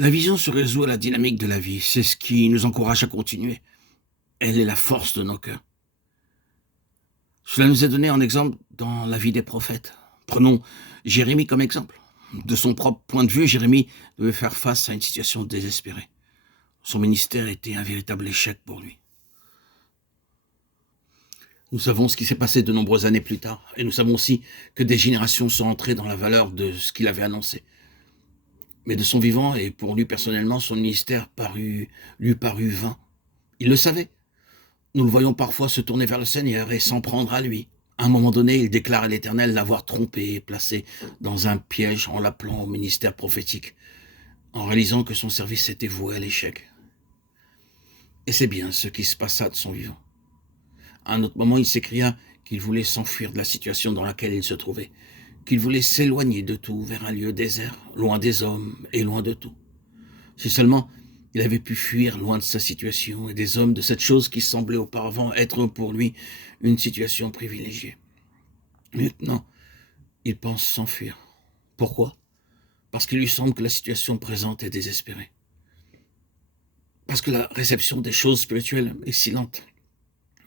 La vision se résout à la dynamique de la vie. C'est ce qui nous encourage à continuer. Elle est la force de nos cœurs. Cela nous est donné en exemple dans la vie des prophètes. Prenons Jérémie comme exemple. De son propre point de vue, Jérémie devait faire face à une situation désespérée. Son ministère était un véritable échec pour lui. Nous savons ce qui s'est passé de nombreuses années plus tard, et nous savons aussi que des générations sont entrées dans la valeur de ce qu'il avait annoncé. Mais de son vivant, et pour lui personnellement, son ministère lui parut vain. Il le savait. Nous le voyons parfois se tourner vers le Seigneur et s'en prendre à lui. À un moment donné, il déclare à l'Éternel l'avoir trompé et placé dans un piège en l'appelant au ministère prophétique, en réalisant que son service était voué à l'échec. Et c'est bien ce qui se passa de son vivant. À un autre moment, il s'écria qu'il voulait s'enfuir de la situation dans laquelle il se trouvait, qu'il voulait s'éloigner de tout vers un lieu désert, loin des hommes et loin de tout. Si seulement il avait pu fuir loin de sa situation et des hommes, de cette chose qui semblait auparavant être pour lui une situation privilégiée. Maintenant, il pense s'enfuir. Pourquoi? Parce qu'il lui semble que la situation présente est désespérée. Parce que la réception des choses spirituelles est si lente.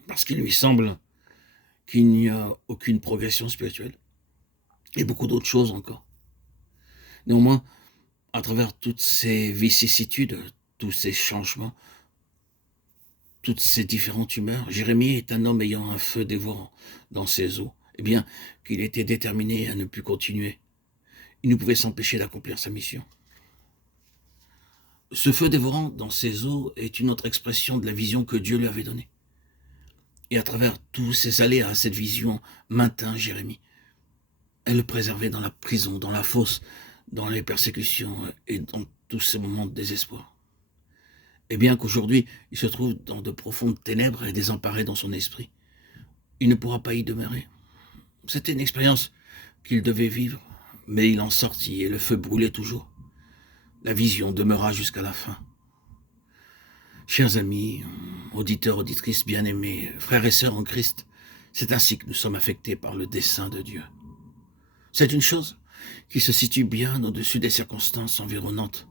Parce qu'il lui semble qu'il n'y a aucune progression spirituelle. Et beaucoup d'autres choses encore. Néanmoins, à travers toutes ces vicissitudes, tous ces changements, toutes ces différentes humeurs, Jérémie est un homme ayant un feu dévorant dans ses os, et bien qu'il était déterminé à ne plus continuer. Il ne pouvait s'empêcher d'accomplir sa mission. Ce feu dévorant dans ses os est une autre expression de la vision que Dieu lui avait donnée. Et à travers tous ces aléas, cette vision maintint Jérémie. Elle le préservait dans la prison, dans la fosse, dans les persécutions et dans tous ces moments de désespoir. Et bien qu'aujourd'hui, il se trouve dans de profondes ténèbres et désemparé dans son esprit, il ne pourra pas y demeurer. C'était une expérience qu'il devait vivre, mais il en sortit et le feu brûlait toujours. La vision demeura jusqu'à la fin. Chers amis, auditeurs, auditrices bien-aimés, frères et sœurs en Christ, c'est ainsi que nous sommes affectés par le dessein de Dieu. C'est une chose qui se situe bien au-dessus des circonstances environnantes,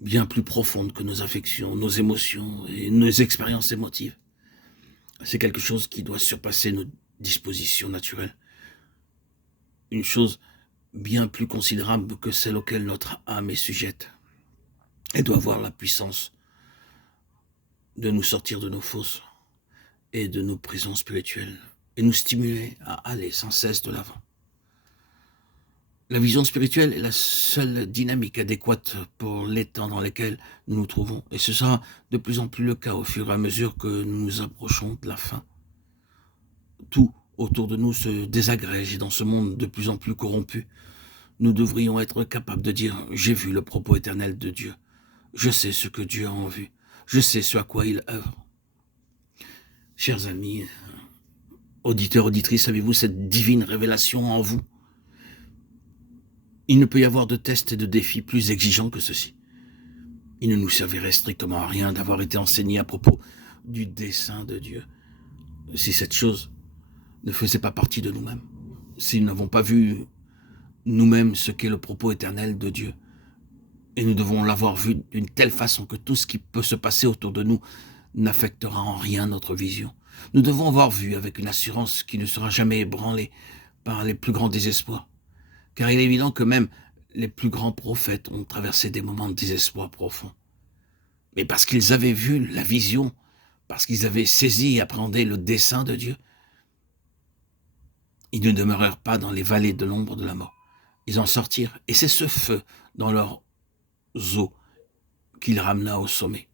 bien plus profonde que nos affections, nos émotions et nos expériences émotives. C'est quelque chose qui doit surpasser nos dispositions naturelles. Une chose bien plus considérable que celle auquel notre âme est sujette. Elle doit avoir la puissance de nous sortir de nos fosses et de nos prisons spirituelles et nous stimuler à aller sans cesse de l'avant. La vision spirituelle est la seule dynamique adéquate pour les temps dans lesquels nous nous trouvons, et ce sera de plus en plus le cas au fur et à mesure que nous nous approchons de la fin. Tout autour de nous se désagrège et dans ce monde de plus en plus corrompu, nous devrions être capables de dire « J'ai vu le propos éternel de Dieu. Je sais ce que Dieu a en vue. Je sais ce à quoi il œuvre. » Chers amis, auditeurs, auditrices, avez-vous cette divine révélation en vous? Il ne peut y avoir de tests et de défis plus exigeants que ceux-ci. Il ne nous servirait strictement à rien d'avoir été enseigné à propos du dessein de Dieu, si cette chose ne faisait pas partie de nous-mêmes, si nous n'avons pas vu nous-mêmes ce qu'est le propos éternel de Dieu. Et nous devons l'avoir vu d'une telle façon que tout ce qui peut se passer autour de nous n'affectera en rien notre vision. Nous devons avoir vu avec une assurance qui ne sera jamais ébranlée par les plus grands désespoirs. Car il est évident que même les plus grands prophètes ont traversé des moments de désespoir profond. Mais parce qu'ils avaient vu la vision, parce qu'ils avaient saisi et appréhendé le dessein de Dieu, ils ne demeurèrent pas dans les vallées de l'ombre de la mort. Ils en sortirent, et c'est ce feu dans leurs os qu'il ramena au sommet.